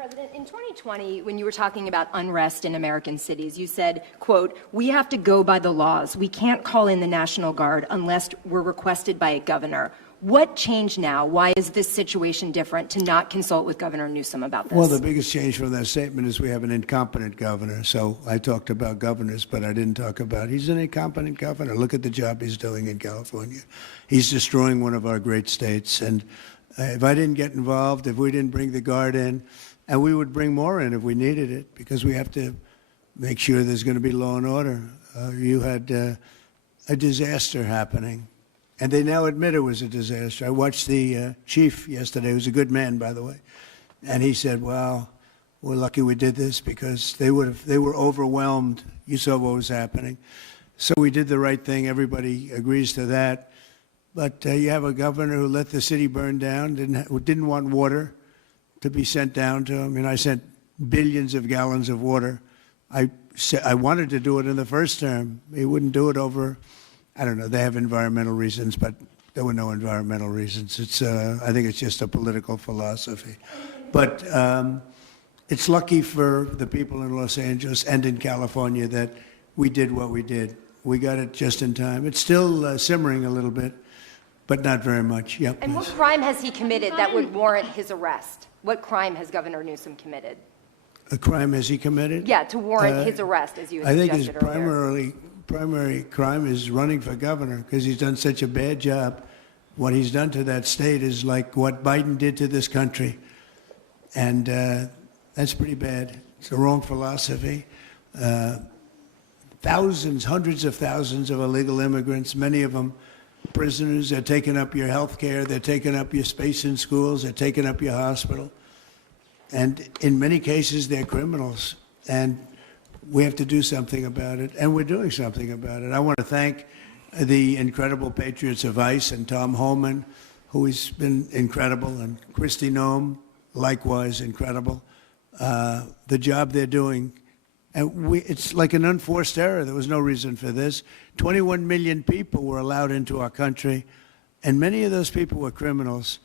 President, in 2020, when you were talking about unrest in American cities, you said, quote, "We have to go by the laws. We can't call in the National Guard unless we're requested by a governor." What changed now? Why is this situation different to not consult with Governor Newsom about this? Well, the biggest change from that statement is we have an incompetent governor. So I talked about governors, but I didn't talk about he's an incompetent governor. Look at the job he's doing in California. He's destroying one of our great states. And if I didn't get involved, if we didn't bring the Guard in, and we would bring more in if we needed it, because we have to make sure there's going to be law and order. You had a disaster happening. And they now admit it was a disaster. I watched the chief yesterday, who's a good man, by the way, and he said, "Well, we're lucky we did this because they were overwhelmed. You saw what was happening. So we did the right thing. Everybody agrees to that. But you have a governor who let the city burn down, didn't want water to be sent down to him. And I sent billions of gallons of water. I wanted to do it in the first term. He wouldn't do it over. I don't know, they have environmental reasons, but there were no environmental reasons. I think it's just a political philosophy. But it's lucky for the people in Los Angeles and in California that we did what we did. We got it just in time. It's still simmering a little bit, but not very much. Yep. And what crime has he committed that would warrant his arrest? What crime has Governor Newsom committed? A crime has he committed? Yeah, to warrant his arrest, as you had I think his suggested earlier. primary crime is running for governor because he's done such a bad job. What he's done to that state is like what Biden did to this country. And that's pretty bad. It's the wrong philosophy. Thousands, hundreds of thousands of illegal immigrants, many of them prisoners. They're taking up your health care. They're taking up your space in schools. They're taking up your hospital. And in many cases, they're criminals. And we have to do something about it, and we're doing something about it. I want to thank the incredible patriots of ICE and Tom Homan, who has been incredible, and Kristi Noem, likewise incredible. The job they're doing, and it's like an unforced error. There was no reason for this. 21 million people were allowed into our country, and many of those people were criminals.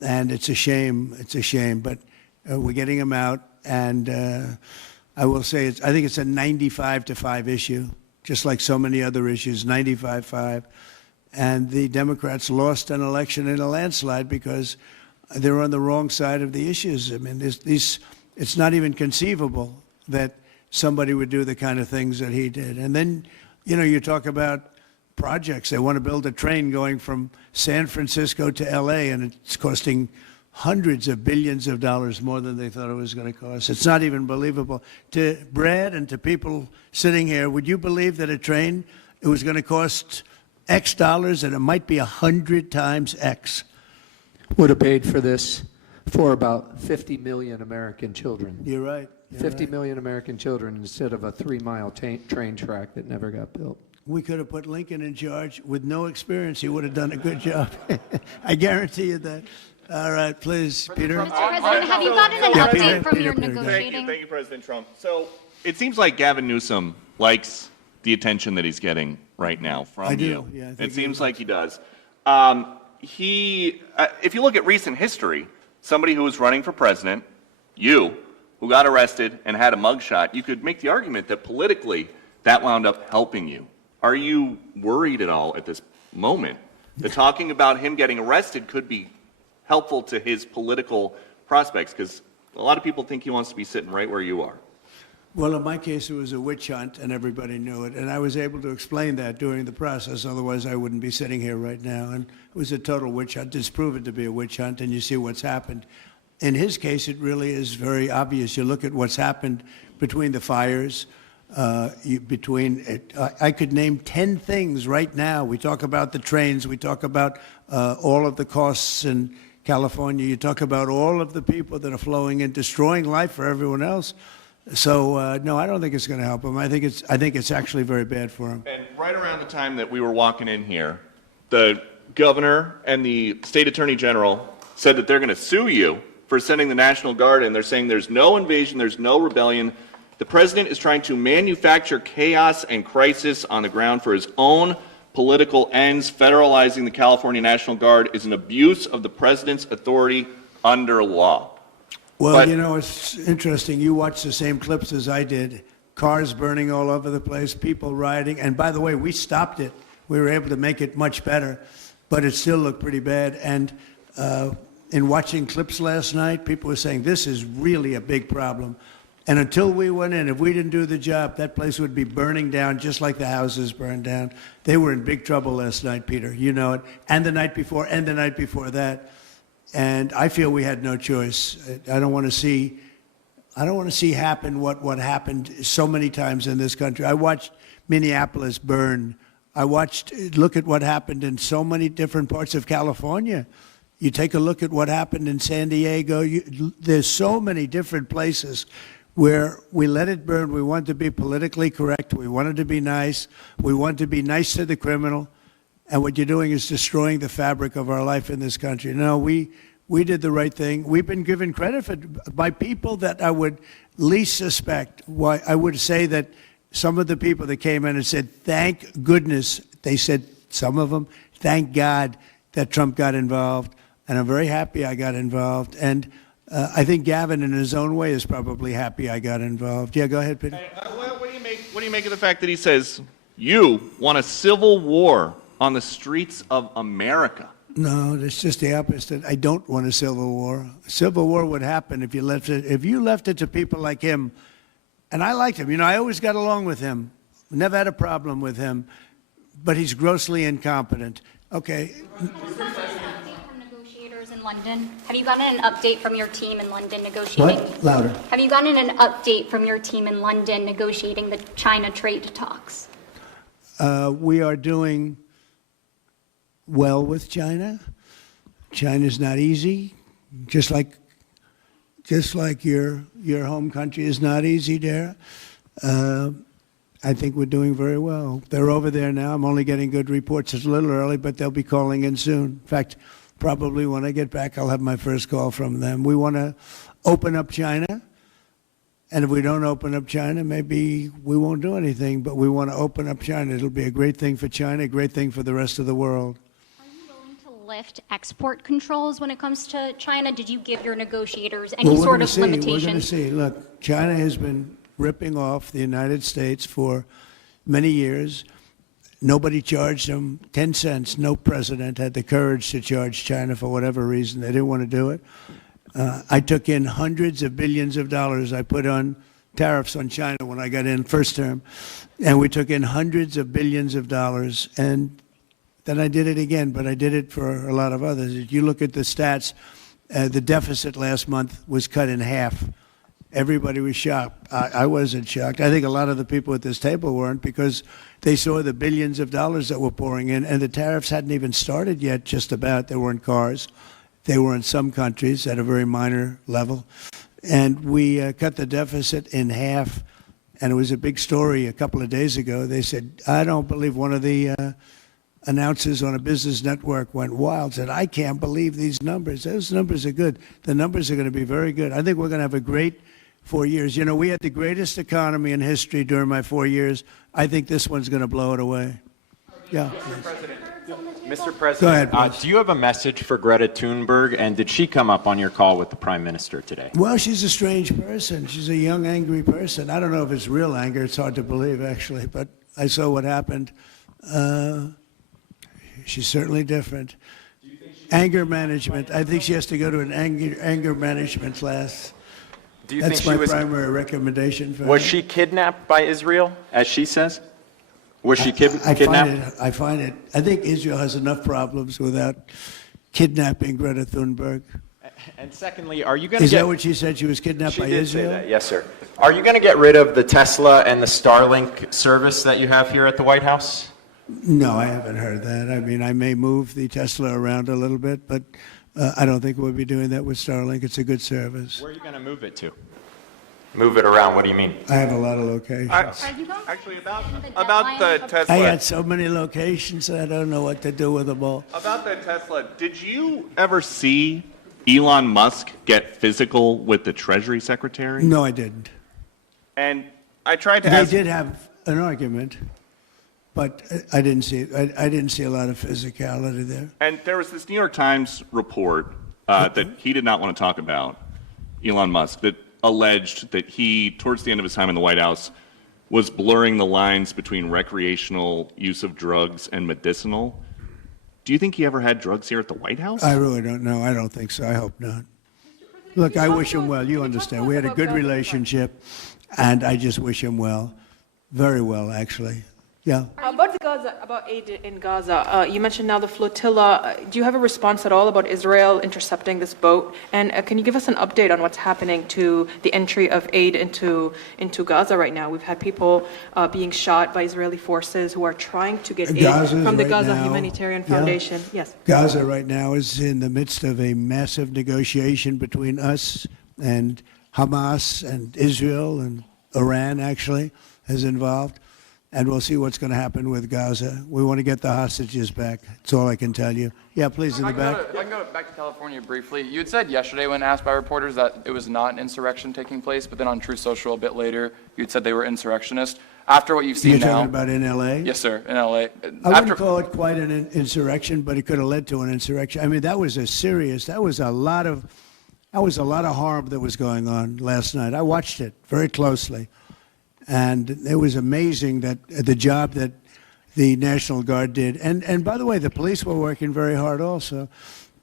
And it's a shame. It's a shame, but we're getting them out, and I will say, I think it's a 95-5 issue, just like so many other issues, 95-5. And the Democrats lost an election in a landslide because they're on the wrong side of the issues. I mean, it's not even conceivable that somebody would do the kind of things that he did. And then, you talk about projects. They want to build a train going from San Francisco to L.A., and it's costing hundreds of billions of dollars more than they thought it was going to cost. It's not even believable. To Brad and to people sitting here, would you believe that a train, it was going to cost X dollars and it might be 100 times X? Would have paid for this for about 50 million American children. You're right. 50 million American children instead of a 3-mile train track that never got built. We could have put Lincoln in charge with no experience. He would have done a good job. I guarantee you that. All right, please, Peter. Mr. President, have you gotten an update from your negotiating? Thank you, President Trump. So it seems like Gavin Newsom likes the attention that he's getting right now from you. Yeah, it seems like he does. If you look at recent history, somebody who was running for president, you, who got arrested and had a mugshot, you could make the argument that politically that wound up helping you. Are you worried at all at this moment that talking about him getting arrested could be helpful to his political prospects? Because a lot of people think he wants to be sitting right where you are. Well, in my case, it was a witch hunt, and everybody knew it. And I was able to explain that during the process. Otherwise, I wouldn't be sitting here right now. And it was a total witch hunt. It's proven to be a witch hunt, and you see what's happened. In his case, it really is very obvious. You look at what's happened between the fires, I could name 10 things right now. We talk about the trains. We talk about all of the costs in California. You talk about all of the people that are flowing in, destroying life for everyone else. So no, I don't think it's going to help him. I think it's actually very bad for him. And right around the time that we were walking in here, the governor and the state attorney general said that they're going to sue you for sending the National Guard in. They're saying there's no invasion, there's no rebellion. The president is trying to manufacture chaos and crisis on the ground for his own political ends. Federalizing the California National Guard is an abuse of the president's authority under law. Well, But- you know, it's interesting. You watched the same clips as I did. Cars burning all over the place, people rioting. And by the way, we stopped it. We were able to make it much better, but it still looked pretty bad. And in watching clips last night, people were saying, this is really a big problem. And until we went in, if we didn't do the job, that place would be burning down just like the houses burned down. They were in big trouble last night, Peter. You know it. And the night before, and the night before that. And I feel we had no choice. I don't want to see happen what happened so many times in this country. I watched Minneapolis burn. Look at what happened in so many different parts of California. You take a look at what happened in San Diego. There's so many different places where we let it burn. We want to be politically correct. We wanted to be nice. We want to be nice to the criminal. And what you're doing is destroying the fabric of our life in this country. No, we did the right thing. We've been given credit by people that I would least suspect. Why I would say that some of the people that came in and said, thank goodness, they said, some of them, thank God that Trump got involved. And I'm very happy I got involved. And I think Gavin, in his own way, is probably happy I got involved. Yeah, go ahead, Peter. What do you make of the fact that he says, you want a civil war on the streets of America? No, it's just the opposite. I don't want a civil war. A civil war would happen if you left it to people like him. And I liked him. You know, I always got along with him. Never had a problem with him. But he's grossly incompetent. Okay. In London? Have you gotten an update from your team in London negotiating? What? Louder. Have you gotten an update from your team in London negotiating the China trade talks? We are doing well with China. China's not easy, just like your home country is not easy there. I think we're doing very well. They're over there now. I'm only getting good reports. It's a little early, but they'll be calling in soon. In fact, probably when I get back, I'll have my first call from them. We want to open up China. And if we don't open up China, maybe we won't do anything. But we want to open up China. It'll be a great thing for China, a great thing for the rest of the world. Are you willing to lift export controls when it comes to China? Did you give your negotiators any sort of limitation? We're going to see. Look, China has been ripping off the United States for many years. Nobody charged them 10 cents. No president had the courage to charge China for whatever reason. They didn't want to do it. I took in hundreds of billions of dollars. I put on tariffs on China when I got in first term. And we took in hundreds of billions of dollars. And then I did it again, but I did it for a lot of others. If you look at the stats, the deficit last month was cut in half. Everybody was shocked. I wasn't shocked. I think a lot of the people at this table weren't, because they saw the billions of dollars that were pouring in, and the tariffs hadn't even started yet, just about. They were in cars. They were in some countries at a very minor level. And we cut the deficit in half, and it was a big story a couple of days ago. They said, I don't believe, one of the announcers on a business network went wild, said, I can't believe these numbers. Those numbers are good. The numbers are going to be very good. I think we're going to have a great 4 years. You know, we had the greatest economy in history during my 4 years. I think this one's going to blow it away. Yeah. Mr. President, Go ahead, please. do you have a message for Greta Thunberg, and did she come up on your call with the Prime Minister today? Well, she's a strange person. She's a young, angry person. I don't know if it's real anger. It's hard to believe, actually, but I saw what happened. She's certainly different. Anger management. I think she has to go to an anger management class. Do you That's think my primary recommendation for her. Was she kidnapped by Israel, as she says? Was she kidnapped? I find it. I think Israel has enough problems without kidnapping Greta Thunberg. And secondly, are you going to Is that what she said? She was kidnapped by She did Israel? say that, yes, sir. Are you going to get rid of the Tesla and the Starlink service that you have here at the White House? No, I haven't heard that. I mean, I may move the Tesla around a little bit, but I don't think we'll be doing that with Starlink. It's a good service. Where are you going to move it to? Move it around, what do you mean? I have a lot of locations. Actually, about the Tesla. I had so many locations, I don't know what to do with them all. About the Tesla, did you ever see Elon Musk get physical with the Treasury Secretary? No, I didn't. And I tried to They ask. did have an argument, but I didn't see it. I didn't see a lot of physicality there. And there was this New York Times report that he did not want to talk about, Elon Musk, that alleged that he, towards the end of his time in the White House, was blurring the lines between recreational use of drugs and medicinal. Do you think he ever had drugs here at the White House? I really don't know. I don't think so. I hope not. Look, I wish him well. You understand. We had a good relationship, and I just wish him well. Very well, actually. Yeah. About Gaza, about aid in Gaza, you mentioned now the flotilla. Do you have a response at all about Israel intercepting this boat? And can you give us an update on what's happening to the entry of aid into Gaza right now? We've had people being shot by Israeli forces who are trying to get aid from the right Gaza now- Humanitarian Yeah. Foundation. Yes. Gaza right now is in the midst of a massive negotiation between us and Hamas and Israel, and Iran actually is involved. And we'll see what's going to happen with Gaza. We want to get the hostages back. That's all I can tell you. Yeah, please, in the back. I can go back to California briefly. You had said yesterday when asked by reporters that it was not an insurrection taking place, but then on Truth Social a bit later, you had said they were insurrectionists. After what you've seen You're now. talking about in L.A.? Yes, sir, in LA. I wouldn't call it quite an insurrection, but it could have led to an insurrection. I mean, that was a lot of harm that was going on last night. I watched it very closely. And it was amazing that the job that the National Guard did. And by the way, the police were working very hard also.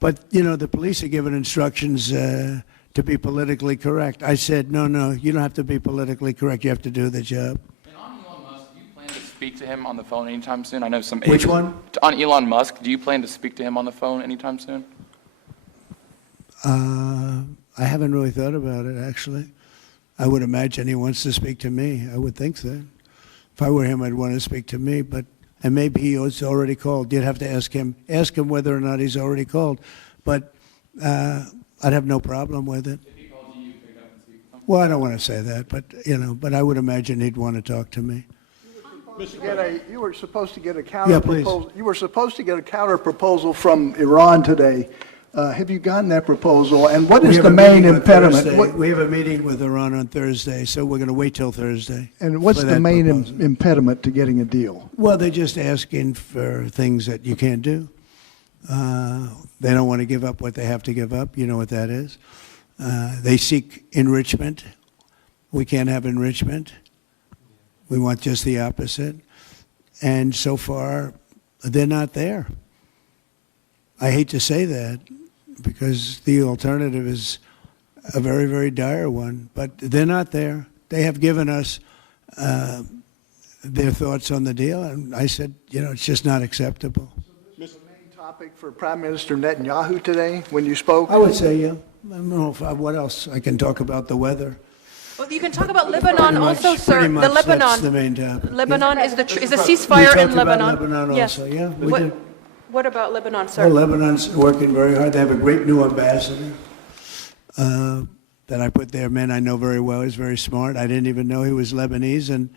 But, you know, the police are given instructions to be politically correct. I said, no, you don't have to be politically correct. You have to do the job. And on Elon Musk, do you plan to speak to him on the phone anytime soon? I know some. Which one? On Elon Musk, do you plan to speak to him on the phone anytime soon? I haven't really thought about it, actually. I would imagine he wants to speak to me. I would think that. If I were him, I'd want to speak to me. And maybe he was already called. You'd have to ask him whether or not he's already called. But I'd have no problem with it. If he called you, you'd pick up and speak to him? Well, I don't want to say that, but I would imagine he'd want to talk to me. You were supposed to get a please. counter proposal. You were supposed to get a counter proposal from Iran today. Have you gotten that proposal? And what is the main impediment? We have a meeting with Iran on Thursday, so we're going to wait till Thursday. And what's for the that main proposal. impediment to getting a deal? Well, they're just asking for things that you can't do. They don't want to give up what they have to give up. You know what that is. They seek enrichment. We can't have enrichment. We want just the opposite. And so far, they're not there. I hate to say that because the alternative is a very, very dire one, but they're not there. They have given us their thoughts on the deal, and I said, it's just not acceptable. Was the main topic for Prime Minister Netanyahu today when you spoke? I would say, yeah. I don't know what else. I can talk about the weather. Well, you can talk about Lebanon also, sir. Pretty much The Lebanon. that's the main topic. Lebanon is a We ceasefire talked in Lebanon. about Lebanon Yes. also, yeah. We What, did. what about Lebanon, sir? Well, Lebanon's working very hard. They have a great new ambassador that I put there. Man, I know very well. He's very smart. I didn't even know he was Lebanese. And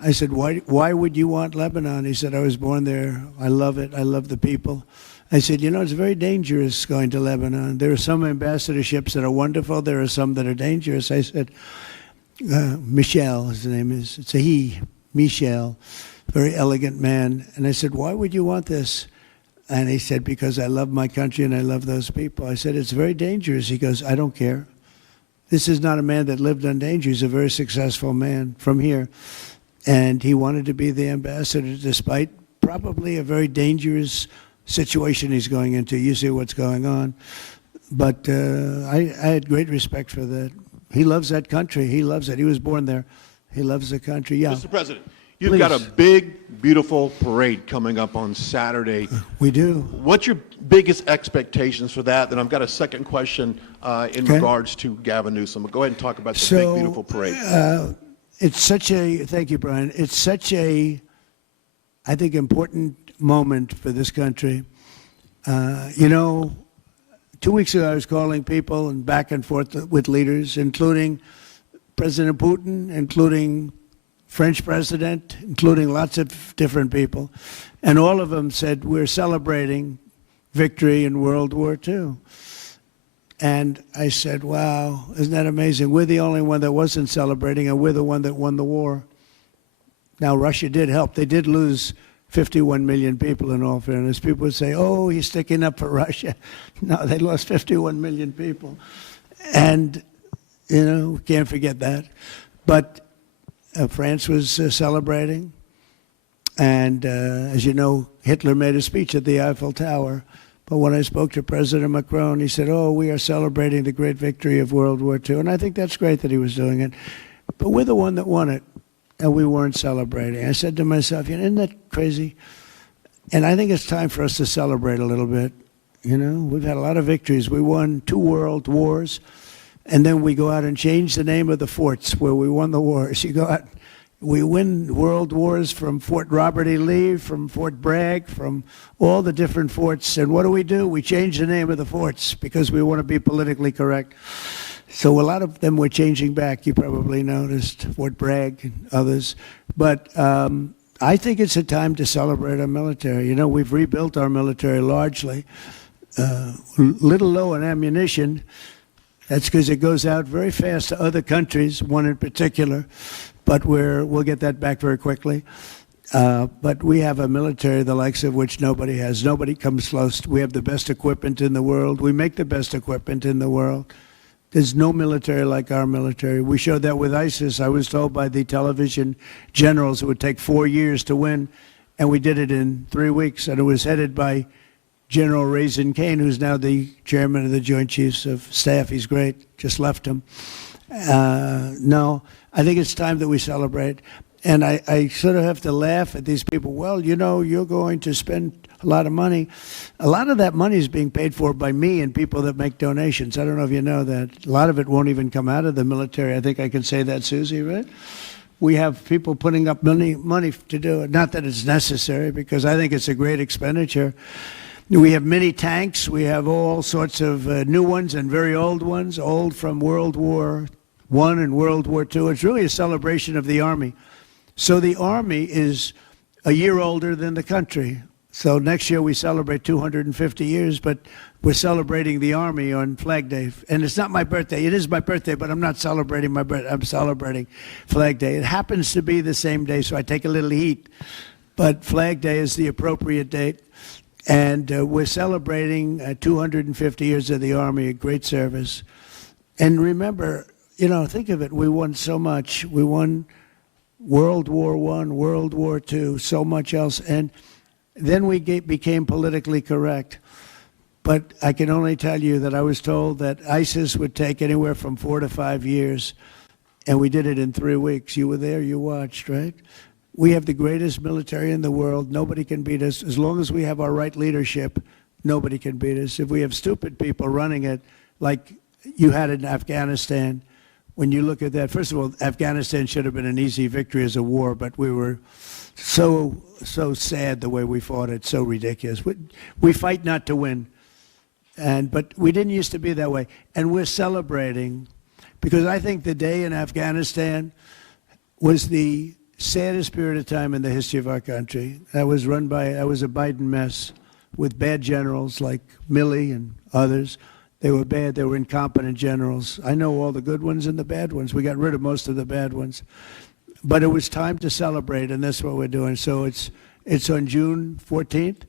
I said, why would you want Lebanon? He said, I was born there. I love it. I love the people. I said, it's very dangerous going to Lebanon. There are some ambassadorships that are wonderful. There are some that are dangerous. I said, Michel, his name is. It's a he, Michel, very elegant man. And I said, why would you want this? And he said, because I love my country and I love those people. I said, it's very dangerous. He goes, I don't care. This is not a man that lived on danger. He's a very successful man from here. And he wanted to be the ambassador despite probably a very dangerous situation he's going into. You see what's going on. But I had great respect for that. He loves that country. He loves it. He was born there. He loves the country. Yeah. Mr. President, you've Please. got a big, beautiful parade coming up on Saturday. We do. What's your biggest expectations for that? Then I've got a second question in regards to Gavin Newsom. Go ahead and talk about the big, beautiful parade. Thank you, Brian. It's such a, I think, important moment for this country. 2 weeks ago, I was calling people and back and forth with leaders, including President Putin, including French president, including lots of different people. And all of them said, we're celebrating victory in World War II. And I said, wow, isn't that amazing? We're the only one that wasn't celebrating, and we're the one that won the war. Now, Russia did help. They did lose 51 million people, in all fairness. People would say, oh, he's sticking up for Russia. No, they lost 51 million people. And We can't forget that. But France was celebrating. And as you know, Hitler made a speech at the Eiffel Tower. But when I spoke to President Macron, he said, oh, we are celebrating the great victory of World War II. And I think that's great that he was doing it. But we're the one that won it, and we weren't celebrating. I said to myself, isn't that crazy? And I think it's time for us to celebrate a little bit. We've had a lot of victories. We won 2 world wars, and then we go out and change the name of the forts where we won the wars. You go out, we win world wars from Fort Robert E. Lee, from Fort Bragg, from all the different forts. And what do? We change the name of the forts because we want to be politically correct. So a lot of them were changing back. You probably noticed Fort Bragg and others. But I think it's a time to celebrate our military. We've rebuilt our military largely. Little low on ammunition. That's because it goes out very fast to other countries, one in particular. But we'll get that back very quickly. But we have a military the likes of which nobody has. Nobody comes close. We have the best equipment in the world. We make the best equipment in the world. There's no military like our military. We showed that with ISIS. I was told by the television generals it would take 4 years to win, and we did it in 3 weeks. And it was headed by General Raisin Kane, who's now the chairman of the Joint Chiefs of Staff. He's great. Just left him. No, I think it's time that we celebrate. And I sort of have to laugh at these people. Well, you're going to spend a lot of money. A lot of that money is being paid for by me and people that make donations. I don't know if you know that. A lot of it won't even come out of the military. I think I can say that, Susie, right? We have people putting up money to do it. Not that it's necessary, because I think it's a great expenditure. We have many tanks. We have all sorts of new ones and very old ones, old from World War I and World War II. It's really a celebration of the Army. So the Army is a year older than the country. So next year we celebrate 250 years, but we're celebrating the Army on Flag Day. And it's not my birthday. It is my birthday, but I'm not celebrating my birthday. I'm celebrating Flag Day. It happens to be the same day, so I take a little heat. But Flag Day is the appropriate date. And we're celebrating 250 years of the Army, a great service. And remember, think of it, we won so much. We won World War I, World War II, so much else. And then we became politically correct. But I can only tell you that I was told that ISIS would take anywhere from 4 to 5 years, and we did it in 3 weeks. You were there, you watched, right? We have the greatest military in the world. Nobody can beat us. As long as we have our right leadership, nobody can beat us. If we have stupid people running it, like you had in Afghanistan, when you look at that, first of all, Afghanistan should have been an easy victory as a war, but we were so sad the way we fought it, so ridiculous. We fight not to win, but we didn't used to be that way. And we're celebrating, because I think the day in Afghanistan was the saddest period of time in the history of our country. That was a Biden mess with bad generals like Milley and others. They were bad. They were incompetent generals. I know all the good ones and the bad ones. We got rid of most of the bad ones. But it was time to celebrate, and that's what we're doing. So it's on June 14th,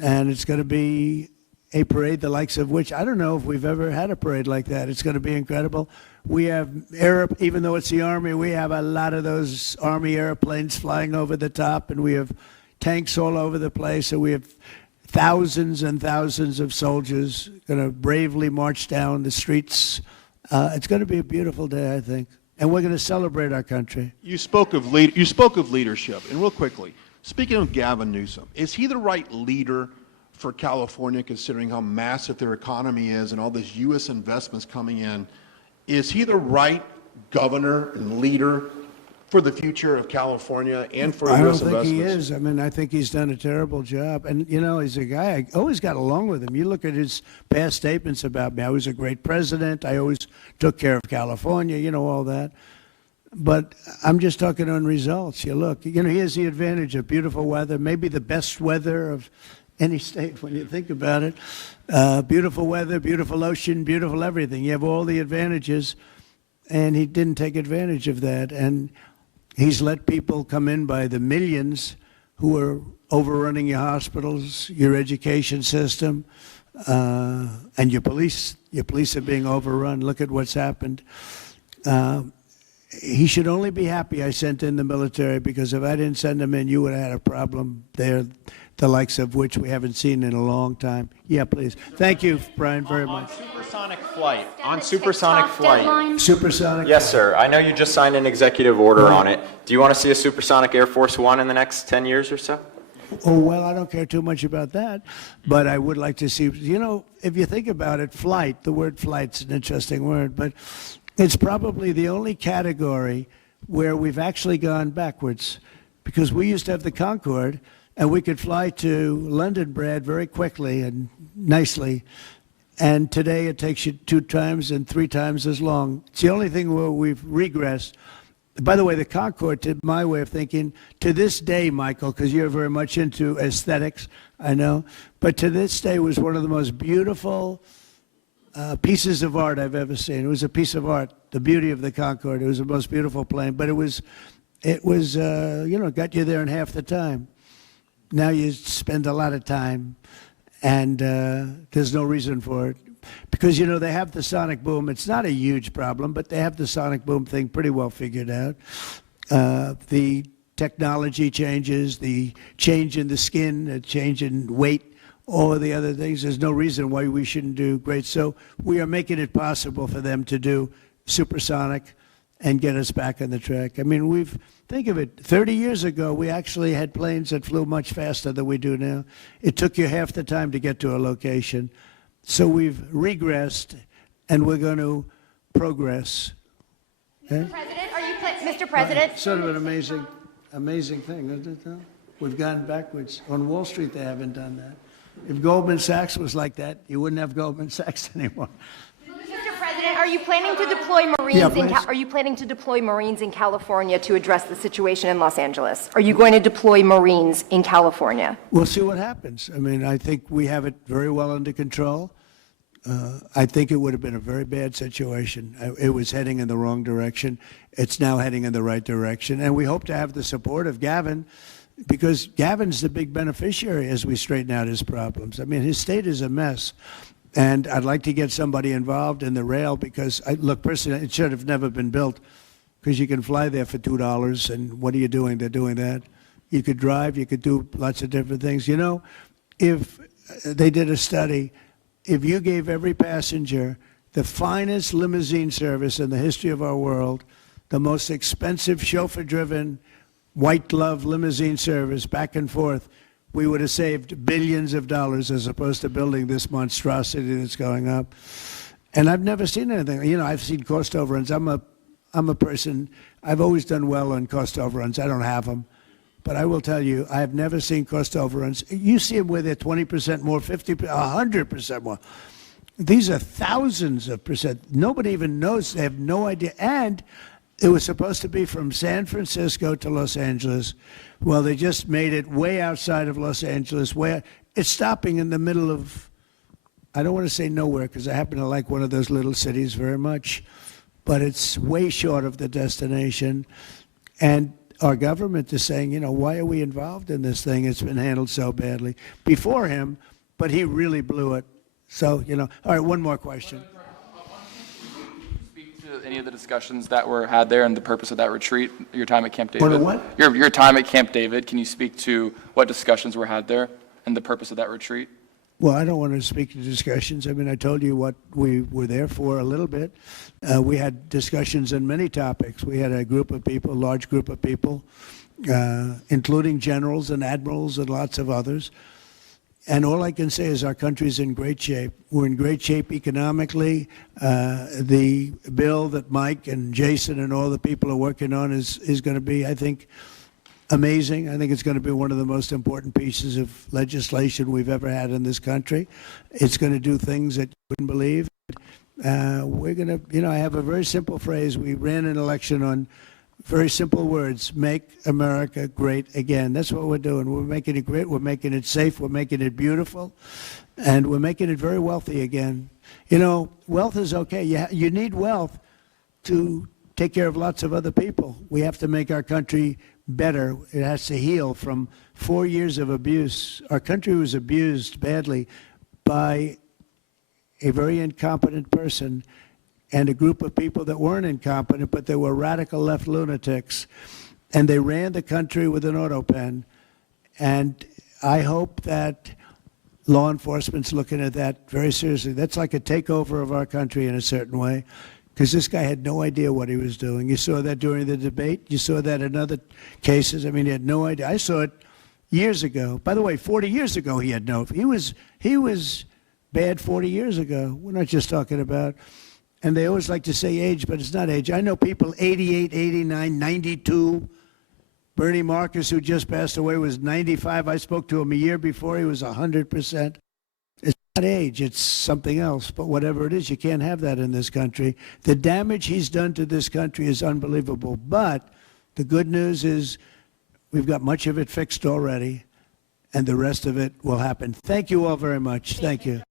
and it's going to be a parade the likes of which I don't know if we've ever had a parade like that. It's going to be incredible. We have even though it's the Army, we have a lot of those Army airplanes flying over the top, and we have tanks all over the place. So we have thousands and thousands of soldiers going to bravely march down the streets. It's going to be a beautiful day, I think, and we're going to celebrate our country. You spoke of leadership, and real quickly, speaking of Gavin Newsom, is he the right leader for California, considering how massive their economy is and all this U.S. investments coming in? Is he the right governor and leader for the future of California and for U.S. investments? I don't think he is. I mean, I think he's done a terrible job. And, he's a guy, I always got along with him. You look at his past statements about me. I was a great president. I always took care of California, all that. But I'm just talking on results. You look, he has the advantage of beautiful weather, maybe the best weather of any state when you think about it. Beautiful weather, beautiful ocean, beautiful everything. You have all the advantages, and he didn't take advantage of that. And he's let people come in by the millions who are overrunning your hospitals, your education system, and your police are being overrun. Look at what's happened. He should only be happy I sent in the military, because if I didn't send them in, you would have had a problem there, the likes of which we haven't seen in a long time. Yeah, please. Thank you, Brian, very much. Supersonic flight. On supersonic flight. Deadline? Supersonic? Yes, sir. I know you just signed an executive order on it. Do you want to see a supersonic Air Force One in the next 10 years or so? Oh, well, I don't care too much about that, but I would like to see, if you think about it, flight, the word flight's an interesting word, but it's probably the only category where we've actually gone backwards, because we used to have the Concorde, and we could fly to London, Brad, very quickly and nicely, and today it takes you 2 times and 3 times as long. It's the only thing where we've regressed. By the way, the Concorde, to my way of thinking, to this day, Michael, because you're very much into aesthetics, I know, but to this day was one of the most beautiful pieces of art I've ever seen. It was a piece of art, the beauty of the Concorde. It was the most beautiful plane, but it was, got you there in half the time. Now you spend a lot of time, and there's no reason for it. Because, they have the sonic boom. It's not a huge problem, but they have the sonic boom thing pretty well figured out. The technology changes, the change in the skin, the change in weight, all of the other things. There's no reason why we shouldn't do great. So we are making it possible for them to do supersonic and get us back on the track. I mean, think of it, 30 years ago, we actually had planes that flew much faster than we do now. It took you half the time to get to a location. So we've regressed, and we're going to progress. Mr. President, Mr. President? Sort of an amazing thing, isn't it? We've gone backwards. On Wall Street, they haven't done that. If Goldman Sachs was like that, you wouldn't have Goldman Sachs anymore. Mr. President, are you planning to deploy Marines? Are you planning to deploy Marines in California to address the situation in Los Angeles? Are you going to deploy Marines in California? We'll see what happens. I mean, I think we have it very well under control. I think it would have been a very bad situation. It was heading in the wrong direction. It's now heading in the right direction, and we hope to have the support of Gavin, because Gavin's the big beneficiary as we straighten out his problems. I mean, his state is a mess. And I'd like to get somebody involved in the rail, because, look, personally, it should have never been built, because you can fly there for $2, and what are you doing? They're doing that. You could drive, you could do lots of different things. If they did a study, if you gave every passenger the finest limousine service in the history of our world, the most expensive chauffeur-driven, white-glove limousine service back and forth, we would have saved billions of dollars as opposed to building this monstrosity that's going up. And I've never seen anything. I've seen cost overruns. I'm a person, I've always done well on cost overruns. I don't have them. But I will tell you, I have never seen cost overruns. You see them where they're 20% more, 50%, 100% more. These are thousands of percent. Nobody even knows. They have no idea. And it was supposed to be from San Francisco to Los Angeles. Well, they just made it way outside of Los Angeles, where it's stopping in the middle of, I don't want to say nowhere, because I happen to like one of those little cities very much, but it's way short of the destination. And our government is saying, why are we involved in this thing? It's been handled so badly. Before him, but he really blew it. So, all right, one more question. Any of the discussions that were had there and the purpose of that retreat, your time at Camp David? What? Your time at Camp David, can you speak to what discussions were had there and the purpose of that retreat? Well, I don't want to speak to discussions. I mean, I told you what we were there for a little bit. We had discussions on many topics. We had a group of people, a large group of people, including generals and admirals and lots of others. And all I can say is our country's in great shape. We're in great shape economically. The bill that Mike and Jason and all the people are working on is going to be, I think, amazing. I think it's going to be one of the most important pieces of legislation we've ever had in this country. It's going to do things that you wouldn't believe. We're going to, I have a very simple phrase. We ran an election on very simple words: make America great again. That's what we're doing. We're making it great. We're making it safe. We're making it beautiful. And we're making it very wealthy again. Wealth is okay. You need wealth to take care of lots of other people. We have to make our country better. It has to heal from 4 years of abuse. Our country was abused badly by a very incompetent person and a group of people that weren't incompetent, but they were radical left lunatics, and they ran the country with an auto pen. And I hope that law enforcement's looking at that very seriously. That's like a takeover of our country in a certain way, because this guy had no idea what he was doing. You saw that during the debate. You saw that in other cases. I mean, he had no idea. I saw it years ago. By the way, 40 years ago, he had no. He was bad 40 years ago. We're not just talking about. And they always like to say age, but it's not age. I know people 88, 89, 92. Bernie Marcus, who just passed away, was 95. I spoke to him a year before. He was 100%. It's not age. It's something else. But whatever it is, you can't have that in this country. The damage he's done to this country is unbelievable. But the good news is we've got much of it fixed already, and the rest of it will happen. Thank you all very much. Thank you.